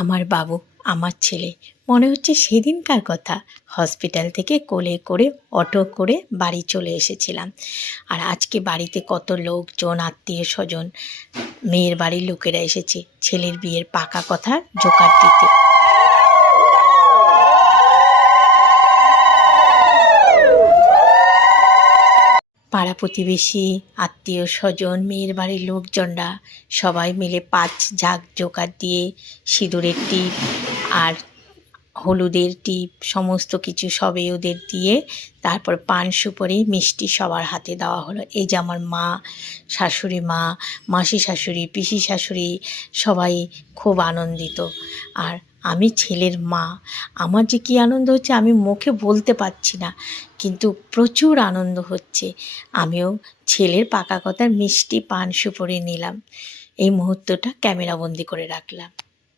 আমার বাবু, আমার ছেলে, মনে হচ্ছে সেদিনকার কথা। হসপিটাল থেকে কোলে করে অটো করে বাড়ি চলে এসেছিলাম। আর আজকে বাড়িতে কত লোকজন, আত্মীয় স্বজন, মেয়ের বাড়ির লোকেরা এসেছে ছেলের বিয়ের পাকা কথা জোগাড় দিতে। পাড়া প্রতিবেশী, আত্মীয় স্বজন, মেয়ের বাড়ির লোকজনরা সবাই মিলে 5 ঝাঁক জোগাড় দিয়ে সিঁদুরের টিপ আর হলুদের টিপ সমস্ত কিছু সবই ওদের দিয়ে তারপর পান সুপারি মিষ্টি সবার হাতে দেওয়া হলো। এই যে আমার মা, শাশুড়ি মা, মাসি শাশুড়ি, পিসি শাশুড়ি সবাই খুব আনন্দিত। আর আমি ছেলের মা, আমার যে কী আনন্দ হচ্ছে আমি মুখে বলতে পারছি না, কিন্তু প্রচুর আনন্দ হচ্ছে। আমিও ছেলের পাকা কথার মিষ্টি পান সুপারি নিলাম। এই মুহূর্তটা ক্যামেরাবন্দি করে রাখলাম।